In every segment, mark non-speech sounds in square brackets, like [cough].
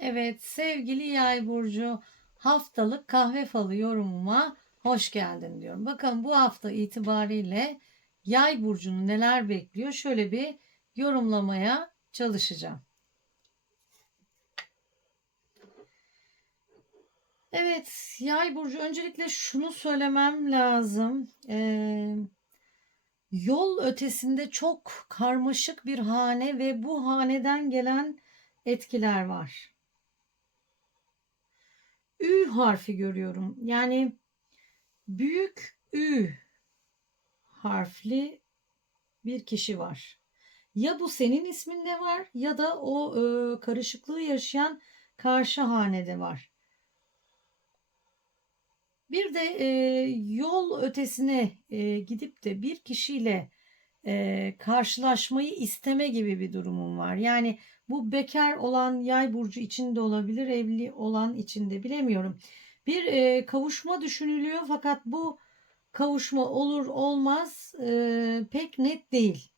Evet sevgili Yay burcu haftalık kahve falı yorumuma hoş geldin diyorum. Bakalım bu hafta itibariyle Yay burcunu neler bekliyor? Şöyle bir yorumlamaya çalışacağım. Evet, Yay burcu öncelikle şunu söylemem lazım. Ee, yol ötesinde çok karmaşık bir hane ve bu haneden gelen etkiler var. Ü harfi görüyorum. Yani büyük Ü harfli bir kişi var. Ya bu senin isminde var ya da o e, karışıklığı yaşayan karşı hanede var. Bir de e, yol ötesine e, gidip de bir kişiyle e, karşılaşmayı isteme gibi bir durumum var. Yani bu bekar olan yay burcu içinde olabilir, evli olan içinde bilemiyorum. Bir e, kavuşma düşünülüyor fakat bu kavuşma olur olmaz e, pek net değil.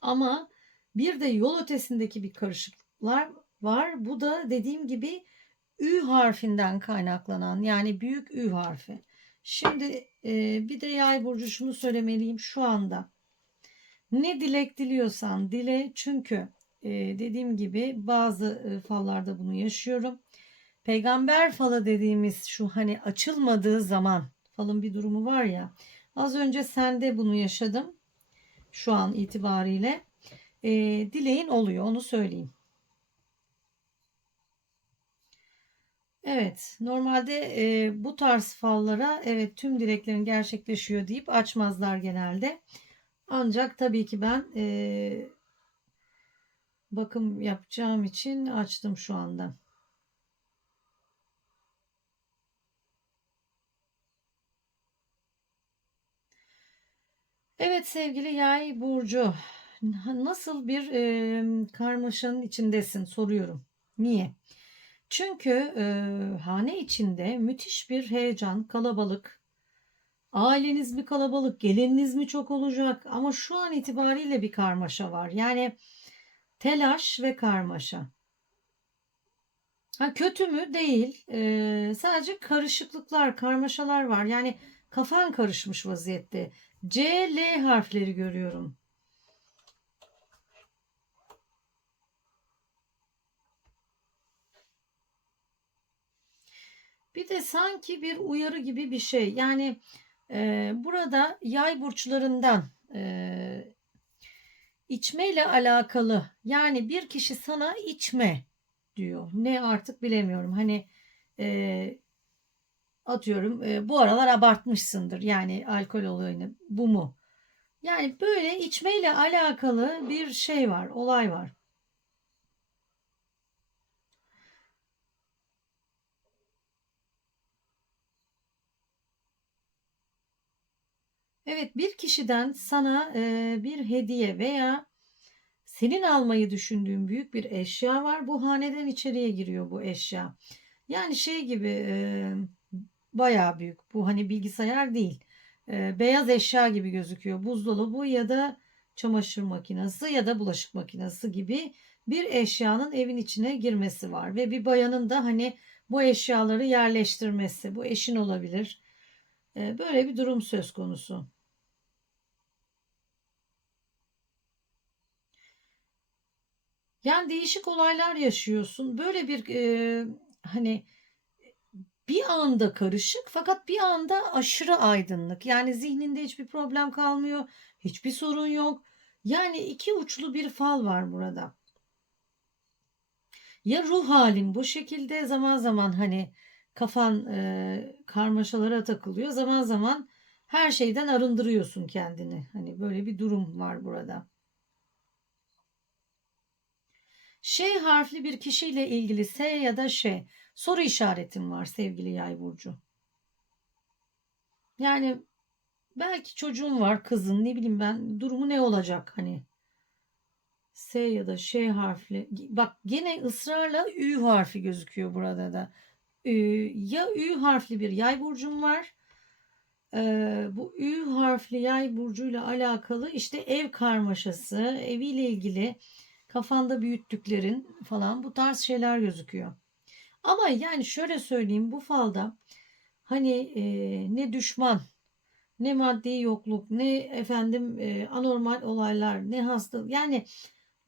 Ama bir de yol ötesindeki bir karışıklıklar var. Bu da dediğim gibi Ü harfinden kaynaklanan yani büyük Ü harfi. Şimdi e, bir de yay burcu şunu söylemeliyim şu anda. Ne dilek diliyorsan dile çünkü dediğim gibi bazı fallarda bunu yaşıyorum. Peygamber falı dediğimiz şu hani açılmadığı zaman falın bir durumu var ya. Az önce sende bunu yaşadım. Şu an itibariyle. E, dileğin oluyor onu söyleyeyim. Evet, normalde e, bu tarz fallara evet tüm dileklerin gerçekleşiyor deyip açmazlar genelde. Ancak tabii ki ben e, bakım yapacağım için açtım şu anda. Evet sevgili yay burcu nasıl bir e, karmaşanın içindesin soruyorum. Niye? Çünkü e, hane içinde müthiş bir heyecan, kalabalık. Aileniz mi kalabalık, gelininiz mi çok olacak? Ama şu an itibariyle bir karmaşa var. Yani telaş ve karmaşa. Ha, kötü mü? Değil. E, sadece karışıklıklar, karmaşalar var. Yani kafan karışmış vaziyette. C, L harfleri görüyorum. Bir de sanki bir uyarı gibi bir şey. Yani e, burada yay burçlarından e, içmeyle alakalı yani bir kişi sana içme diyor. Ne artık bilemiyorum. Hani e, atıyorum e, bu aralar abartmışsındır yani alkol olayını bu mu? Yani böyle içmeyle alakalı bir şey var, olay var. Evet bir kişiden sana e, bir hediye veya senin almayı düşündüğün büyük bir eşya var. Bu haneden içeriye giriyor bu eşya. Yani şey gibi e, bayağı büyük. Bu hani bilgisayar değil. E, beyaz eşya gibi gözüküyor. Buzdolabı ya da çamaşır makinesi ya da bulaşık makinesi gibi bir eşyanın evin içine girmesi var. Ve bir bayanın da hani bu eşyaları yerleştirmesi. Bu eşin olabilir. E, böyle bir durum söz konusu. Yani değişik olaylar yaşıyorsun. Böyle bir e, hani bir anda karışık fakat bir anda aşırı aydınlık. Yani zihninde hiçbir problem kalmıyor. Hiçbir sorun yok. Yani iki uçlu bir fal var burada. Ya ruh halin bu şekilde zaman zaman hani kafan e, karmaşalara takılıyor. Zaman zaman her şeyden arındırıyorsun kendini. Hani böyle bir durum var burada. Ş harfli bir kişiyle ilgili S ya da Ş soru işaretim var sevgili yay burcu. Yani belki çocuğun var kızın ne bileyim ben durumu ne olacak hani S ya da Ş harfli. Bak gene ısrarla Ü harfi gözüküyor burada da. Ya Ü harfli bir yay burcum var. Ee, bu Ü harfli yay burcuyla alakalı işte ev karmaşası, eviyle ilgili kafanda büyüttüklerin falan bu tarz şeyler gözüküyor. Ama yani şöyle söyleyeyim bu falda hani e, ne düşman ne maddi yokluk ne efendim e, anormal olaylar ne hastalık yani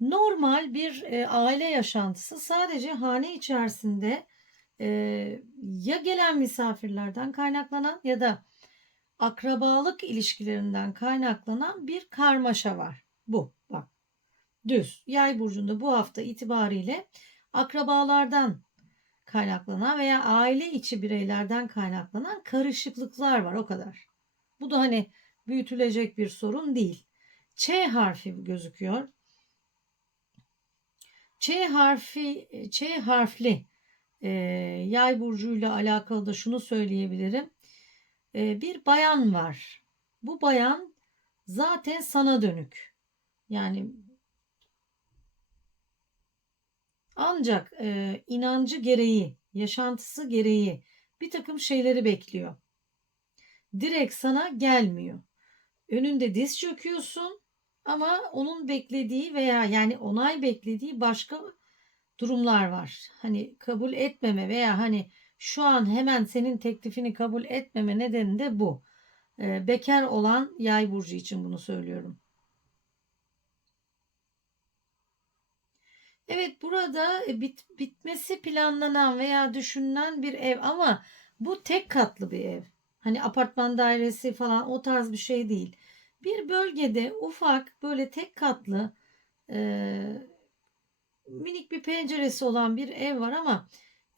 normal bir e, aile yaşantısı sadece hane içerisinde e, ya gelen misafirlerden kaynaklanan ya da akrabalık ilişkilerinden kaynaklanan bir karmaşa var. Bu düz yay burcunda bu hafta itibariyle akrabalardan kaynaklanan veya aile içi bireylerden kaynaklanan karışıklıklar var o kadar. Bu da hani büyütülecek bir sorun değil. Ç harfi gözüküyor. Ç harfi Ç harfli e, yay burcuyla alakalı da şunu söyleyebilirim. E, bir bayan var. Bu bayan zaten sana dönük. Yani ancak e, inancı gereği, yaşantısı gereği bir takım şeyleri bekliyor. Direkt sana gelmiyor. Önünde diz çöküyorsun ama onun beklediği veya yani onay beklediği başka durumlar var. Hani kabul etmeme veya hani şu an hemen senin teklifini kabul etmeme nedeni de bu. Bekar olan yay burcu için bunu söylüyorum. Evet burada e, bit, bitmesi planlanan veya düşünülen bir ev ama bu tek katlı bir ev. Hani apartman dairesi falan o tarz bir şey değil. Bir bölgede ufak böyle tek katlı e, minik bir penceresi olan bir ev var ama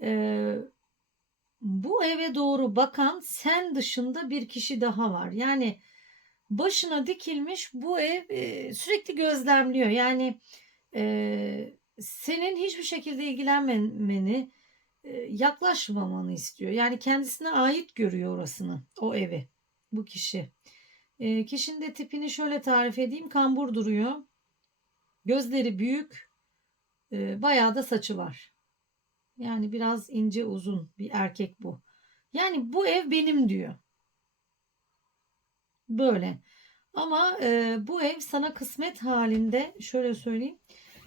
e, bu eve doğru bakan sen dışında bir kişi daha var. Yani başına dikilmiş bu ev e, sürekli gözlemliyor. Yani e, senin hiçbir şekilde ilgilenmemeni, e, yaklaşmamanı istiyor. Yani kendisine ait görüyor orasını, o evi, bu kişi. E, kişinin de tipini şöyle tarif edeyim. Kambur duruyor. Gözleri büyük. E, bayağı da saçı var. Yani biraz ince uzun bir erkek bu. Yani bu ev benim diyor. Böyle. Ama e, bu ev sana kısmet halinde şöyle söyleyeyim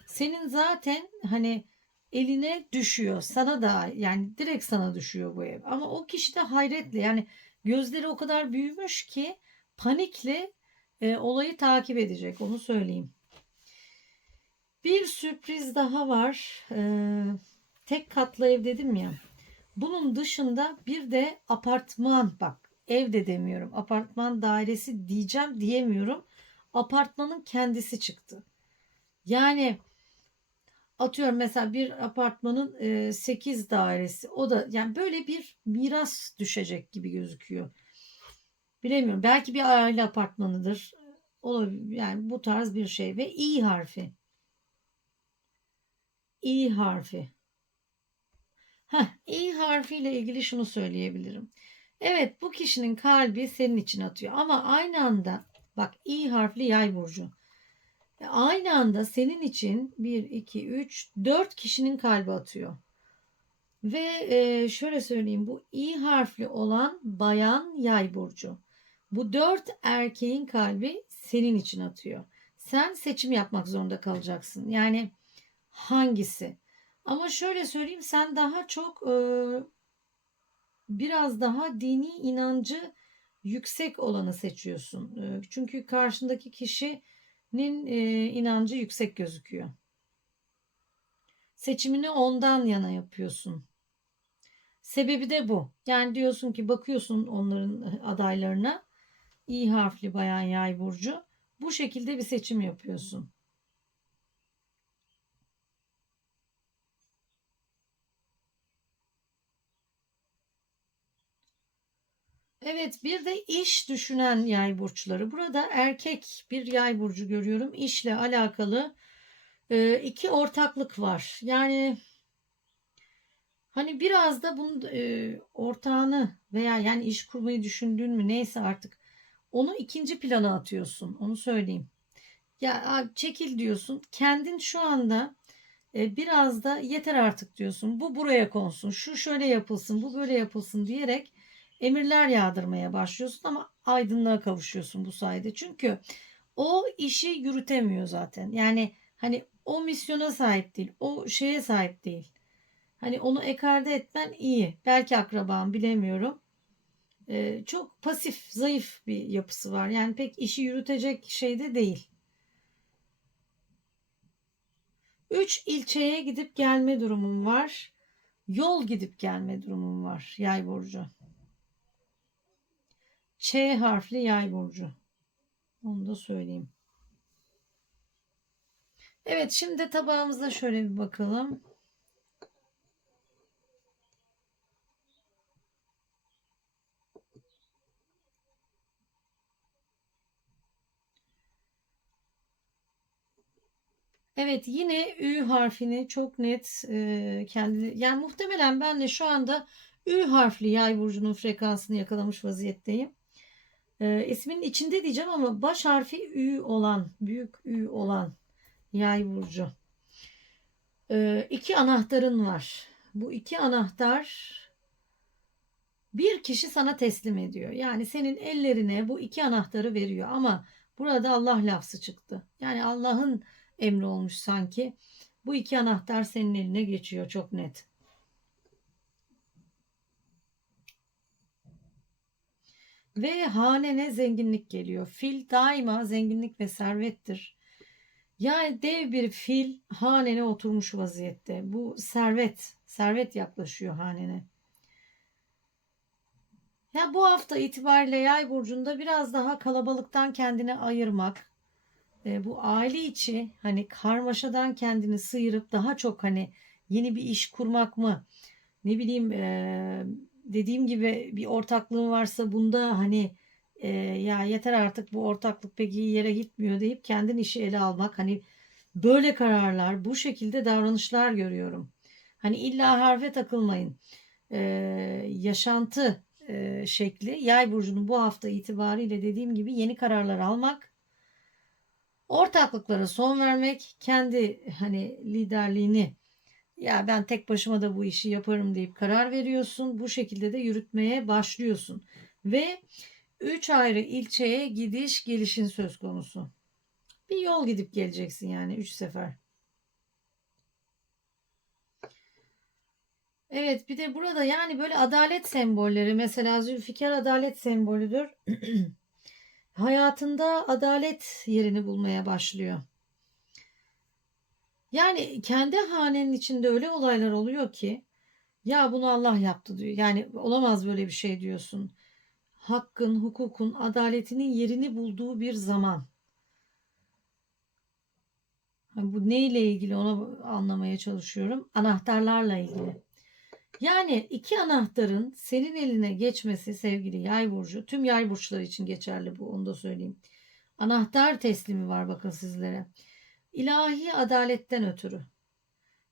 senin zaten hani eline düşüyor. Sana da yani direkt sana düşüyor bu ev. Ama o kişi de hayretle yani gözleri o kadar büyümüş ki panikle e, olayı takip edecek. Onu söyleyeyim. Bir sürpriz daha var. Ee, tek katlı ev dedim ya. Bunun dışında bir de apartman bak ev de demiyorum. Apartman dairesi diyeceğim diyemiyorum. Apartmanın kendisi çıktı. Yani atıyorum mesela bir apartmanın 8 dairesi o da yani böyle bir miras düşecek gibi gözüküyor. Bilemiyorum. Belki bir aile apartmanıdır. Olabilir. Yani bu tarz bir şey ve i harfi. i harfi. Heh, i harfiyle ilgili şunu söyleyebilirim. Evet bu kişinin kalbi senin için atıyor ama aynı anda bak i harfli yay burcu. E, aynı anda senin için 1, 2, 3, 4 kişinin kalbi atıyor. Ve e, şöyle söyleyeyim bu i harfli olan bayan yay burcu. Bu dört erkeğin kalbi senin için atıyor. Sen seçim yapmak zorunda kalacaksın. Yani hangisi? Ama şöyle söyleyeyim sen daha çok e, biraz daha dini inancı yüksek olanı seçiyorsun. Çünkü karşındaki kişi nin e, inancı yüksek gözüküyor. Seçimini ondan yana yapıyorsun. Sebebi de bu. Yani diyorsun ki bakıyorsun onların adaylarına İ harfli bayan yay burcu. Bu şekilde bir seçim yapıyorsun. Evet bir de iş düşünen yay burçları. Burada erkek bir yay burcu görüyorum. İşle alakalı e, iki ortaklık var. Yani hani biraz da bunun e, ortağını veya yani iş kurmayı düşündüğün mü neyse artık onu ikinci plana atıyorsun. Onu söyleyeyim. Ya çekil diyorsun. Kendin şu anda e, biraz da yeter artık diyorsun. Bu buraya konsun. Şu şöyle yapılsın. Bu böyle yapılsın diyerek emirler yağdırmaya başlıyorsun ama aydınlığa kavuşuyorsun bu sayede. Çünkü o işi yürütemiyor zaten. Yani hani o misyona sahip değil. O şeye sahip değil. Hani onu ekarte etmen iyi. Belki akraban bilemiyorum. Ee, çok pasif, zayıf bir yapısı var. Yani pek işi yürütecek şeyde değil. Üç ilçeye gidip gelme durumum var. Yol gidip gelme durumum var. Yay burcu. Ç harfli yay burcu. Onu da söyleyeyim. Evet şimdi tabağımıza şöyle bir bakalım. Evet yine Ü harfini çok net e, kendini yani muhtemelen ben de şu anda Ü harfli yay burcunun frekansını yakalamış vaziyetteyim. E, isminin içinde diyeceğim ama baş harfi Ü olan büyük Ü olan yay burcu. E, iki anahtarın var. Bu iki anahtar bir kişi sana teslim ediyor. Yani senin ellerine bu iki anahtarı veriyor ama burada Allah lafzı çıktı. Yani Allah'ın emri olmuş sanki. Bu iki anahtar senin eline geçiyor çok net. Ve hanene zenginlik geliyor. Fil daima zenginlik ve servettir. Yani dev bir fil hanene oturmuş vaziyette. Bu servet, servet yaklaşıyor hanene. Ya bu hafta itibariyle yay burcunda biraz daha kalabalıktan kendini ayırmak, e, bu aile içi hani karmaşadan kendini sıyırıp daha çok hani yeni bir iş kurmak mı ne bileyim e, dediğim gibi bir ortaklığın varsa bunda hani e, ya yeter artık bu ortaklık pek iyi yere gitmiyor deyip kendin işi ele almak hani böyle kararlar bu şekilde davranışlar görüyorum. Hani illa harfe takılmayın. E, yaşantı e, şekli yay burcunun bu hafta itibariyle dediğim gibi yeni kararlar almak ortaklıklara son vermek kendi hani liderliğini ya ben tek başıma da bu işi yaparım deyip karar veriyorsun. Bu şekilde de yürütmeye başlıyorsun. Ve üç ayrı ilçeye gidiş gelişin söz konusu. Bir yol gidip geleceksin yani üç sefer. Evet bir de burada yani böyle adalet sembolleri mesela Zülfikar adalet sembolüdür. [clears throat] Hayatında adalet yerini bulmaya başlıyor. Yani kendi hanenin içinde öyle olaylar oluyor ki ya bunu Allah yaptı diyor. Yani olamaz böyle bir şey diyorsun. Hakkın, hukukun, adaletinin yerini bulduğu bir zaman. Bu neyle ilgili onu anlamaya çalışıyorum. Anahtarlarla ilgili. Yani iki anahtarın senin eline geçmesi sevgili yay burcu. Tüm yay burçları için geçerli bu onu da söyleyeyim. Anahtar teslimi var bakın sizlere. İlahi adaletten ötürü.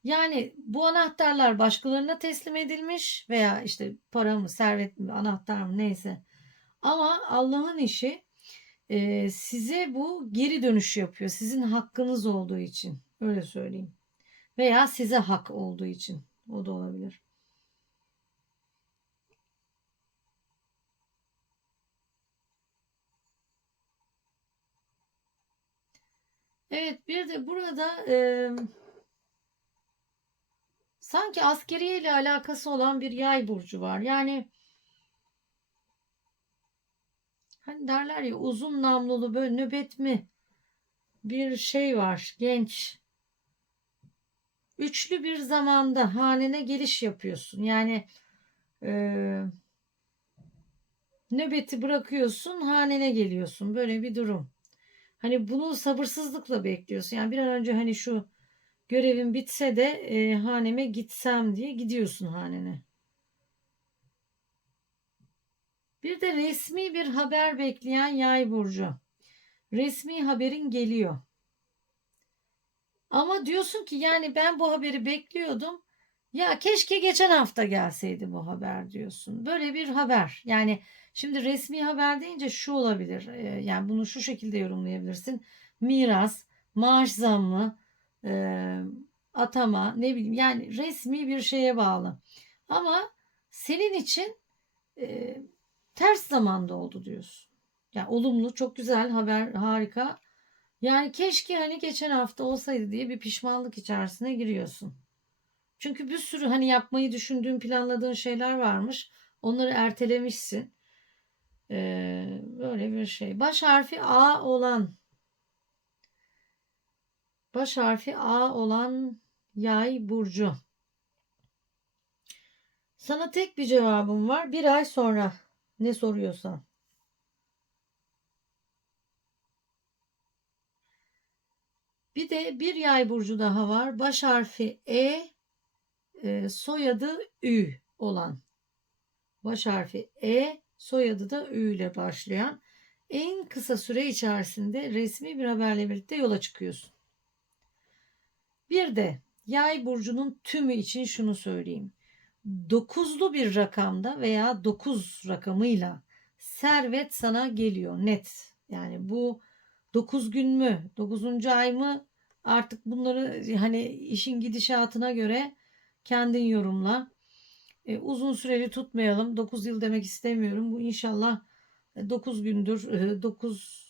Yani bu anahtarlar başkalarına teslim edilmiş veya işte para mı, servet mi, anahtar mı neyse. Ama Allah'ın işi e, size bu geri dönüş yapıyor. Sizin hakkınız olduğu için. Öyle söyleyeyim. Veya size hak olduğu için. O da olabilir. Evet bir de burada e, sanki askeriye ile alakası olan bir yay burcu var. Yani hani derler ya uzun namlulu böyle nöbet mi bir şey var genç. Üçlü bir zamanda hanene geliş yapıyorsun. Yani e, nöbeti bırakıyorsun hanene geliyorsun. Böyle bir durum. Hani bunu sabırsızlıkla bekliyorsun. Yani bir an önce hani şu görevim bitse de e, haneme gitsem diye gidiyorsun hanene. Bir de resmi bir haber bekleyen yay burcu. Resmi haberin geliyor. Ama diyorsun ki yani ben bu haberi bekliyordum. Ya keşke geçen hafta gelseydi bu haber diyorsun. Böyle bir haber. Yani Şimdi resmi haber deyince şu olabilir. E, yani bunu şu şekilde yorumlayabilirsin. Miras, maaş zammı, e, atama ne bileyim yani resmi bir şeye bağlı. Ama senin için e, ters zamanda oldu diyorsun. Yani olumlu, çok güzel haber, harika. Yani keşke hani geçen hafta olsaydı diye bir pişmanlık içerisine giriyorsun. Çünkü bir sürü hani yapmayı düşündüğün, planladığın şeyler varmış. Onları ertelemişsin. Ee, böyle bir şey. Baş harfi A olan baş harfi A olan yay burcu. Sana tek bir cevabım var. Bir ay sonra ne soruyorsan. Bir de bir yay burcu daha var. Baş harfi E, e, soyadı Ü olan. Baş harfi E, soyadı da Ü ile başlayan. En kısa süre içerisinde resmi bir haberle birlikte yola çıkıyorsun. Bir de yay burcunun tümü için şunu söyleyeyim. Dokuzlu bir rakamda veya dokuz rakamıyla servet sana geliyor net. Yani bu 9 gün mü, 9. ay mı artık bunları hani işin gidişatına göre kendin yorumla. E, uzun süreli tutmayalım. 9 yıl demek istemiyorum. Bu inşallah 9 gündür, 9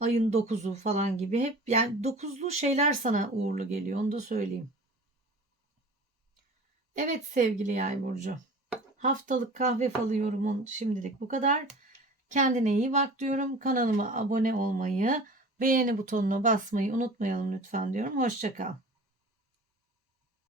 ayın 9'u falan gibi hep yani 9'lu şeyler sana uğurlu geliyor. Onu da söyleyeyim. Evet sevgili Yay burcu. Haftalık kahve falı yorumun şimdilik bu kadar. Kendine iyi bak diyorum. Kanalıma abone olmayı, beğeni butonuna basmayı unutmayalım lütfen diyorum. Hoşçakal.